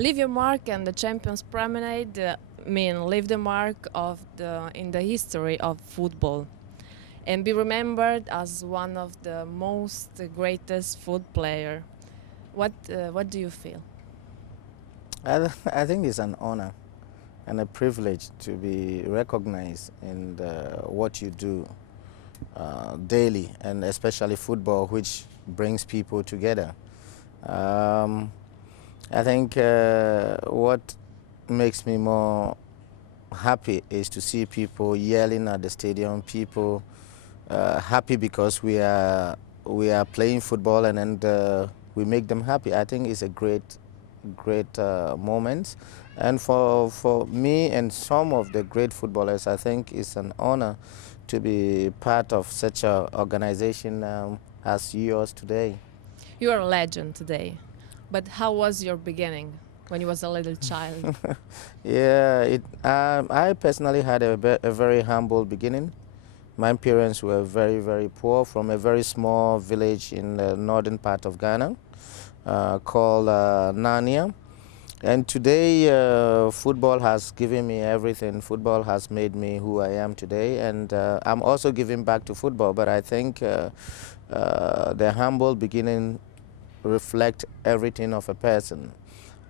Leave your mark and the Champions Promenade mean leave the mark in the history of football and be remembered as one of the most greatest foot player. What do you feel? I think it's an honor and a privilege to be recognized in what you do daily, and especially football, which brings people together. Um, I think what makes me more happy is to see people yelling at the stadium, people happy because we are playing football, and then we make them happy. I think it's a great moment, and for me and some of the great footballers, I think it's an honor to be part of such a organization as yours today. You are a legend today, but how was your beginning when you was a little child? Yeah, I personally had a very humble beginning. My parents were very poor, from a very small village in the northern part of Ghana called Nania. And today, football has given me everything. Football has made me who I am today, and I'm also giving back to football. But I think the humble beginning reflect everything of a person,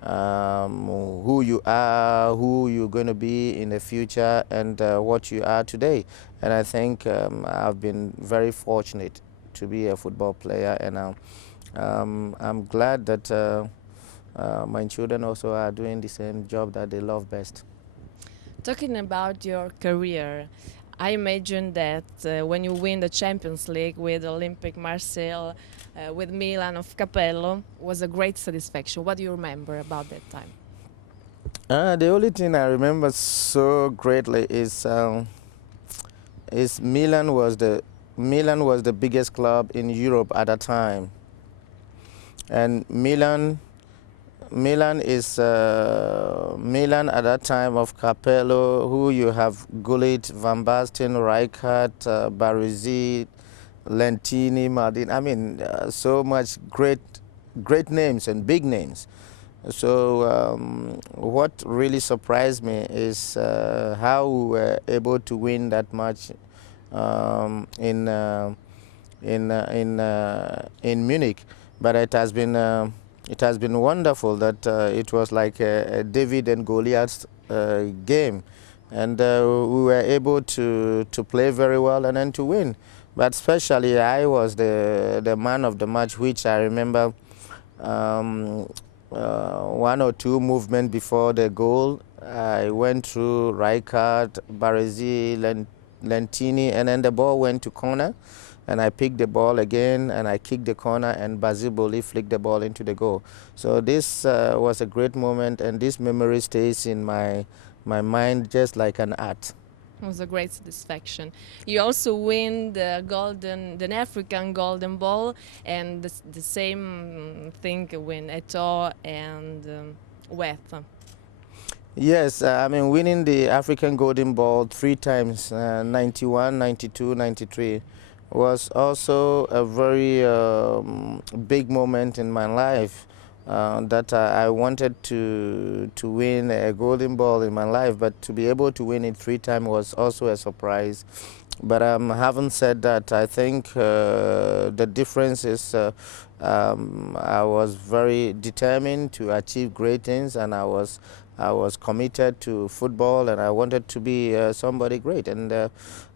who you are, who you're going to be in the future, and what you are today. And I think I've been very fortunate to be a football player, and I'm glad that my children also are doing the same job that they love best. Talking about your career, I imagine that when you win the Champions League with Olympic Marseille, with Milan of Capello, was a great satisfaction. What do you remember about that time? The only thing I remember so greatly is Milan was the biggest club in Europe at that time, and Milan is Milan at that time of Capello, who you have Gullit, Van Basten, Rijkaard, Baresi, Lentini, Mardin. I mean, so much great names and big names. So what really surprised me is how we were able to win that match um, in uh, in Munich. But it has been wonderful that it was like a David and Goliath game, and we were able to play very well and then to win. But especially I was the man of the match, which I remember um, one or two movements before the goal. I went through Rijkaard, Baresi, Lentini, and then the ball went to corner, and I picked the ball again, and I kicked the corner, and Basiboli flicked the ball into the goal. So this was a great moment, and this memory stays in my mind just like an art. It was a great satisfaction. You also win the African Golden Ball, and the same thing win Eto'o and Weth. Yes, I mean, winning the African Golden Ball three times, 91, 92, 93, was also a very big moment in my life, that I wanted to win a Golden Ball in my life, but to be able to win it three times was also a surprise. But having said that, I think the difference is I was very determined to achieve great things, and I was committed to football, and I wanted to be somebody great. And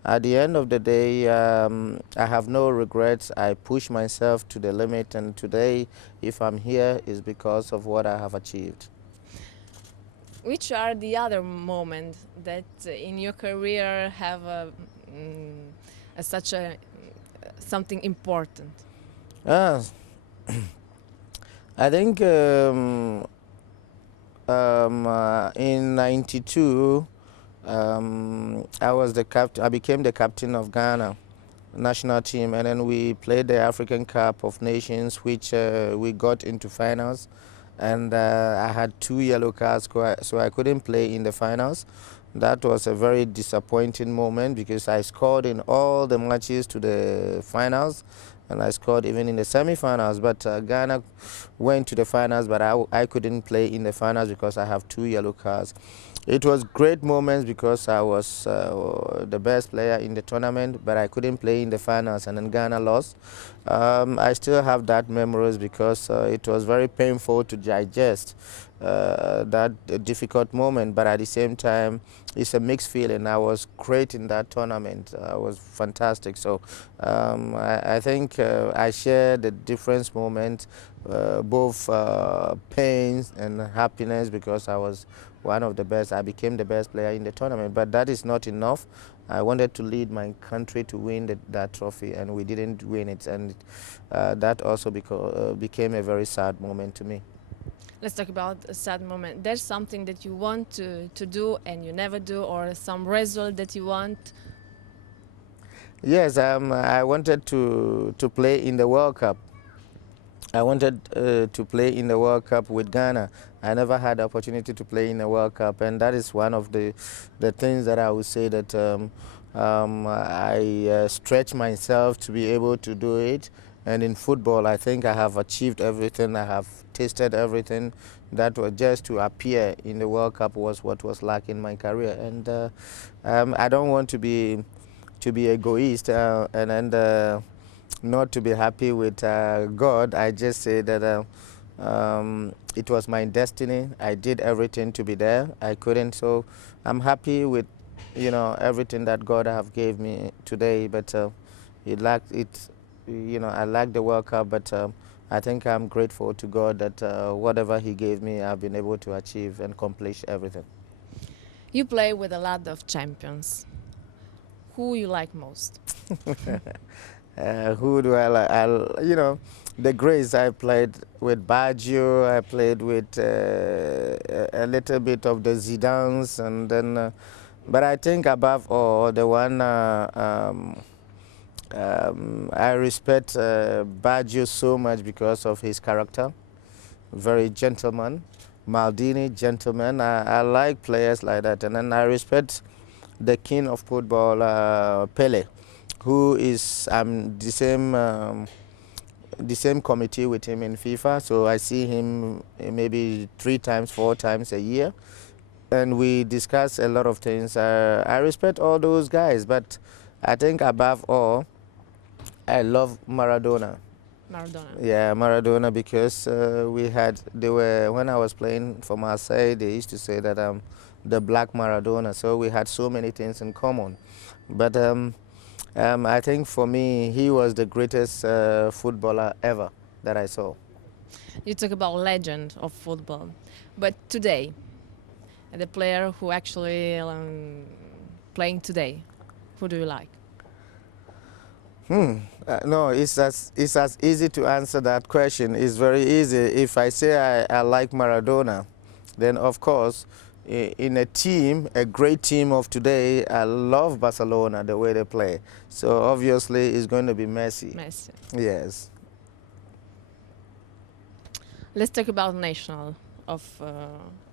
at the end of the day, I have no regrets. I pushed myself to the limit, and today, if I'm here, is because of what I have achieved. Which are the other moments that in your career have such a something important? Ah, I think in '92, I was the captain. I became the captain of Ghana national team, and then we played the African Cup of Nations, which we got into finals, and I had two yellow cards, so I couldn't play in the finals. That was a very disappointing moment because I scored in all the matches to the finals, and I scored even in the semi-finals. But Ghana went to the finals, but I couldn't play in the finals because I have 2 yellow cards. It was great moments because I was the best player in the tournament, but I couldn't play in the finals, and then Ghana lost. I still have that memories because it was very painful to digest that difficult moment, but at the same time, it's a mixed feeling. I was great in that tournament. I was fantastic. So I think I share the different moments, both pains and happiness, because I was one of the best. I became the best player in the tournament, but that is not enough. I wanted to lead my country to win that trophy, and we didn't win it, and that also became a very sad moment to me. Let's talk about a sad moment. There's something that you want to do and you never do, or some result that you want. Yes, I wanted to play in the World Cup. I wanted to play in the World Cup with Ghana. I never had the opportunity to play in the World Cup, and that is one of the things that I would say that I stretch myself to be able to do it. And in football, I think I have achieved everything. I have tasted everything. That was just to appear in the World Cup was what was lacking in my career. And I don't want to be egoist and not to be happy with God. I just say that it was my destiny. I did everything to be there. I couldn't, so I'm happy with everything that God have gave me today. But it lacked it. I lacked the World Cup, but I think I'm grateful to God that whatever He gave me, I've been able to achieve and accomplish everything. You play with a lot of champions. Who you like most? Who do I like? The greats. I played with Baggio. I played with a little bit of the Zidanes, and then, but I think above all, the one I respect Baggio so much because of his character. Very gentleman. Maldini, gentleman. I like players like that, and then I respect the king of football, Pelé, who is the same committee with him in FIFA. So I see him maybe 3 times, 4 times a year, and we discuss a lot of things. I respect all those guys, but I think above all, I love Maradona. Maradona. Yeah, Maradona, because when I was playing for Marseille, they used to say that I'm the black Maradona, so we had so many things in common. But I think for me, he was the greatest footballer ever that I saw. You talk about legend of football, but today, the player who actually playing today, who do you like? No, it's as easy to answer that question. It's very easy. If I say I like Maradona, then of course, in a team, a great team of today, I love Barcelona, the way they play. So obviously, it's going to be Messi. Messi. Yes. Let's talk about national of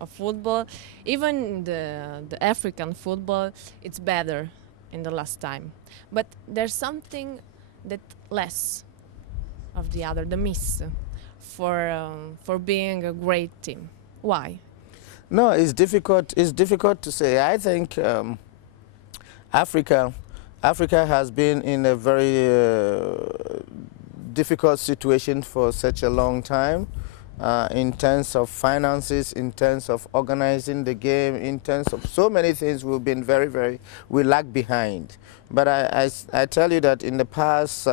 football. Even the African football, it's better in the last time. But there's something that less of the other, the miss, for being a great team. Why? No, it's difficult. It's difficult to say. I think Africa has been in a very difficult situation for such a long time. In terms of finances, in terms of organizing the game, in terms of so many things, we've been we lag behind. But I tell you that in the past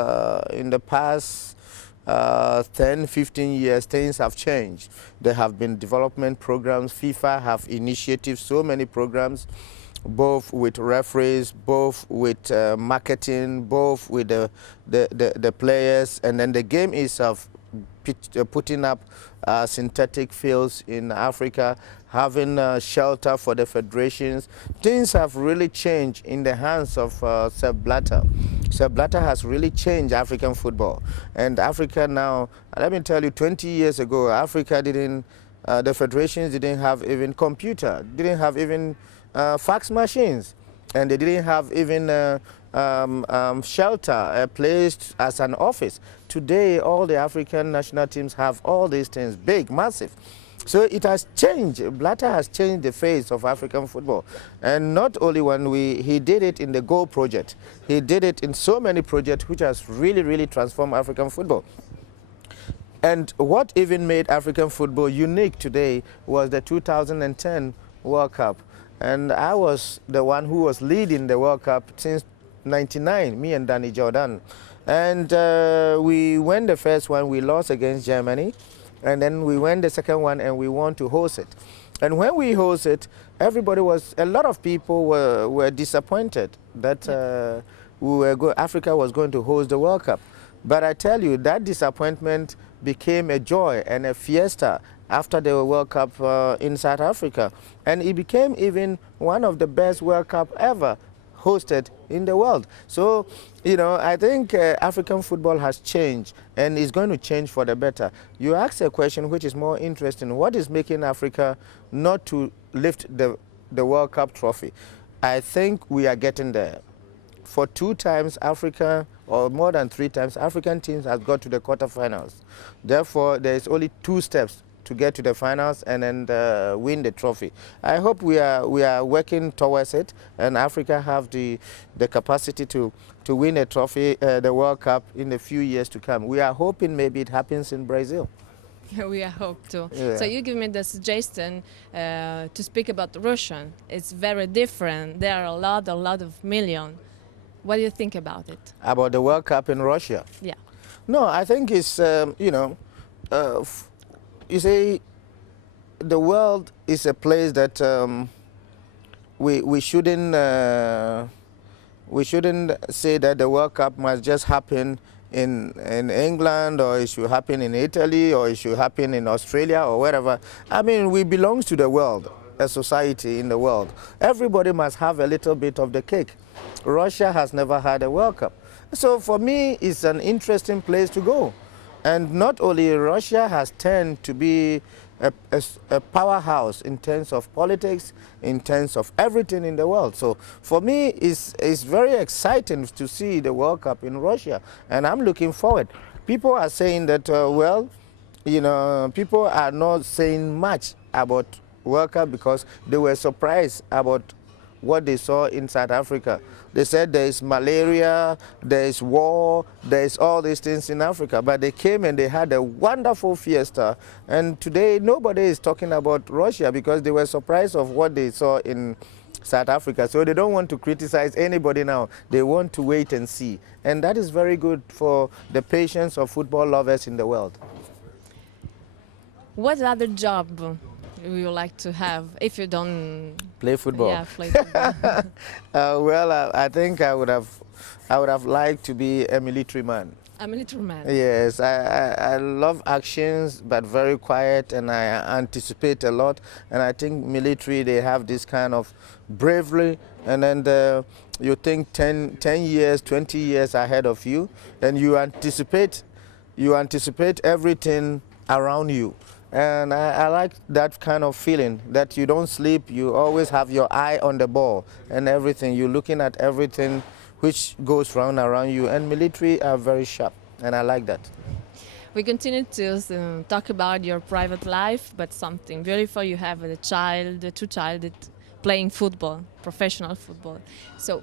10, 15 years, things have changed. There have been development programs. FIFA have initiated so many programs, both with referees, both with marketing, both with the players, and then the game itself, putting up synthetic fields in Africa, having shelter for the federations. Things have really changed in the hands of Sepp Blatter. Sepp Blatter has really changed African football. And Africa now, let me tell you, 20 years ago, Africa didn't, the federations didn't have even computer, didn't have even fax machines. and they didn't have even shelter, a place as an office. Today, all the African national teams have all these things, big, massive. So it has changed. Blatter has changed the face of African football. And not only when he did it in the Goal project, he did it in so many projects which has really, really transformed African football. And what even made African football unique today was the 2010 World Cup. And I was the one who was leading the World Cup since '99, me and Danny Jordan. And we won the first one, we lost against Germany. And then we won the second one and we won to host it. And when we host it, a lot of people were disappointed that Africa was going to host the World Cup. But I tell you, that disappointment became a joy and a fiesta after the World Cup in South Africa. And it became even one of the best World Cup ever hosted in the world. So, you know, I think African football has changed and is going to change for the better. You asked a question which is more interesting. What is making Africa not to lift the World Cup trophy? I think we are getting there. For 2 times Africa, or more than 3 times, African teams have got to the quarterfinals. Therefore, there is only 2 steps to get to the finals and then win the trophy. I hope we are working towards it, and Africa have the capacity to win a trophy, the World Cup, in the few years to come. We are hoping maybe it happens in Brazil. We hope to. Yeah. So you give me the suggestion to speak about Russian. It's very different. There are a lot of million. What do you think about it? About the World Cup in Russia? Yeah. No, I think it's, you know, you see, the world is a place that we shouldn't say that the World Cup must just happen in England, or it should happen in Italy, or it should happen in Australia, or wherever. I mean, we belong to the world, a society in the world. Everybody must have a little bit of the cake. Russia has never had a World Cup. So for me, it's an interesting place to go. And not only Russia has turned to be a powerhouse in terms of politics, in terms of everything in the world. So for me, it's very exciting to see the World Cup in Russia, and I'm looking forward. People are saying that, well, you know, people are not saying much about World Cup because they were surprised about what they saw in South Africa. They said there is malaria, there is war, there is all these things in Africa. But they came and they had a wonderful fiesta. And today nobody is talking about Russia because they were surprised of what they saw in South Africa. So they don't want to criticize anybody now. They want to wait and see. And that is very good for the patience of football lovers in the world. What other job would you like to have if you don't Play football? Yeah, play football. Well, I think I would have liked to be a military man. A military man. Yes, I love actions, but very quiet, and I anticipate a lot. And I think military, they have this kind of bravery, and then you think 10 years, 20 years ahead of you, and you anticipate everything around you. And I like that kind of feeling, that you don't sleep, you always have your eye on the ball and everything. You're looking at everything which goes round around you, and military are very sharp, and I like that. We continue to talk about your private life, but something beautiful. You have a child, 2 children playing football, professional football. So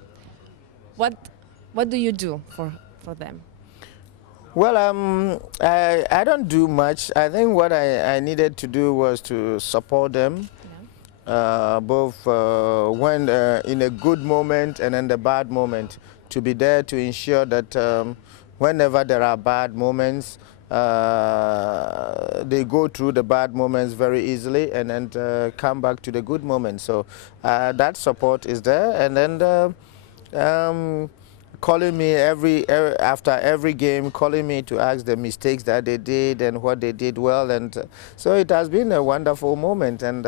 what do you do for them? Well, I don't do much. I think what I needed to do was to support them, both when in a good moment and in the bad moment, to be there to ensure that whenever there are bad moments, they go through the bad moments very easily and then come back to the good moments. So that support is there, and then calling me after every game, calling me to ask the mistakes that they did and what they did well. And so it has been a wonderful moment, and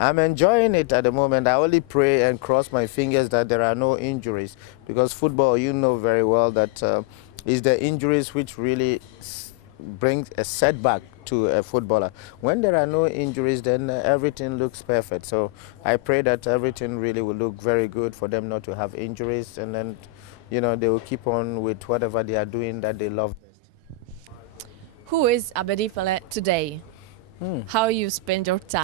I'm enjoying it at the moment. I only pray and cross my fingers that there are no injuries, because football, you know very well that it's the injuries which really bring a setback to a footballer. When there are no injuries, then everything looks perfect. So I pray that everything really will look very good for them not to have injuries, and then, they will keep on with whatever they are doing that they love. Who is Abedi Pelé today? How you spend your time?